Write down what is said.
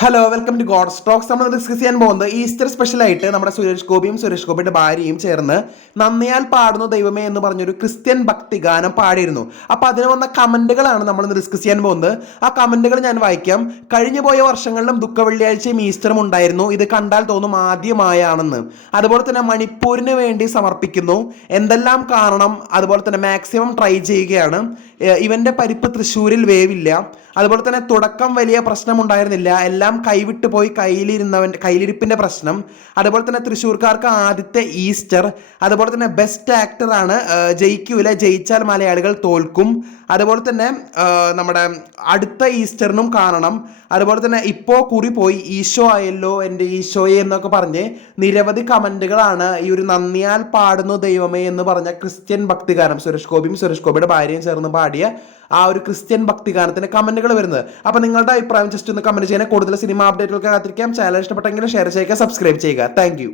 Hello welcome to god stocks നമ്മൾ discuss ചെയ്യാൻ പോകുന്നത് ഈസ്റ്റർ സ്പെഷ്യലായിട്ട് നമ്മുടെ സുരേഷ് ഗോപിയും സുരേഷ് ഗോപിയുടെ ഭാര്യയും ചേർന്ന് നന്ദിയാൽ പാടുന്നു ദൈവമേ എന്ന് പറഞ്ഞൊരു ക്രിസ്ത്യൻ ഭക്തി ഗാനം പാടിയിരുന്നു. അപ്പോൾ അതിന് വന്ന കമന്റുകളാണ് നമ്മൾ ഡിസ്കസ് ചെയ്യാൻ പോകുന്നത്. ആ കമന്റുകൾ ഞാൻ വായിക്കാം. കഴിഞ്ഞു പോയ വർഷങ്ങളിലും ദുഃഖ വെള്ളിയാഴ്ചയും ഈസ്റ്ററും ഉണ്ടായിരുന്നു. ഇത് കണ്ടാൽ തോന്നും ആദ്യമായാണെന്ന്. അതുപോലെ തന്നെ മണിപ്പൂരിന് വേണ്ടി സമർപ്പിക്കുന്നു. എന്തെല്ലാം കാരണം? അതുപോലെ തന്നെ മാക്സിമം ട്രൈ ചെയ്യുകയാണ്. ഇവന്റെ പരിപ്പ് തൃശ്ശൂരിൽ വേവില്ല. അതുപോലെ തന്നെ തുടക്കം വലിയ പ്രശ്നമുണ്ടായിരുന്നില്ല എല്ലാം കൈവിട്ട് പോയി കയ്യിലിരുന്നവൻ കയ്യിലിരിപ്പിന്റെ പ്രശ്നം. അതുപോലെ തന്നെ തൃശ്ശൂർക്കാർക്ക് ആദ്യത്തെ ഈസ്റ്റർ. അതുപോലെ തന്നെ ബെസ്റ്റ് ആക്ടറാണ് ജയിക്കൂല? ജയിച്ചാൽ മലയാളികൾ തോൽക്കും. അതുപോലെ തന്നെ നമ്മുടെ അടുത്ത ഈസ്റ്ററിനും കാണണം. അതുപോലെ തന്നെ ഇപ്പോൾ കുറി പോയി. ഈശോ ആയല്ലോ എന്റെ ഈശോയെ എന്നൊക്കെ പറഞ്ഞ് നിരവധി കമന്റുകളാണ് ഈ ഒരു നന്ദിയാൽ പാടുന്നു ദൈവമേ എന്ന് പറഞ്ഞ ക്രിസ്ത്യൻ ഭക്തിഗാനം സുരേഷ് ഗോപിയും സുരേഷ് ഗോപിയുടെ ഭാര്യയും ചേർന്ന് പാടിയ ആ ഒരു ക്രിസ്ത്യൻ ഭക്തി ഗാനത്തിന്റെ കമന്റുകൾ വരുന്നത്. അപ്പോൾ നിങ്ങളുടെ അഭിപ്രായം ജസ്റ്റ് ഒന്ന് കമന്റ് ചെയ്യാൻ കൂടുതൽ സിനിമ അപ്ഡേറ്റുകൾക്ക് കാത്തിരിക്കാം. ചാനൽ ഇഷ്ടപ്പെട്ടെങ്കിൽ ഷെയർ ചെയ്യുക സബ്സ്ക്രൈബ് ചെയ്യുക. താങ്ക്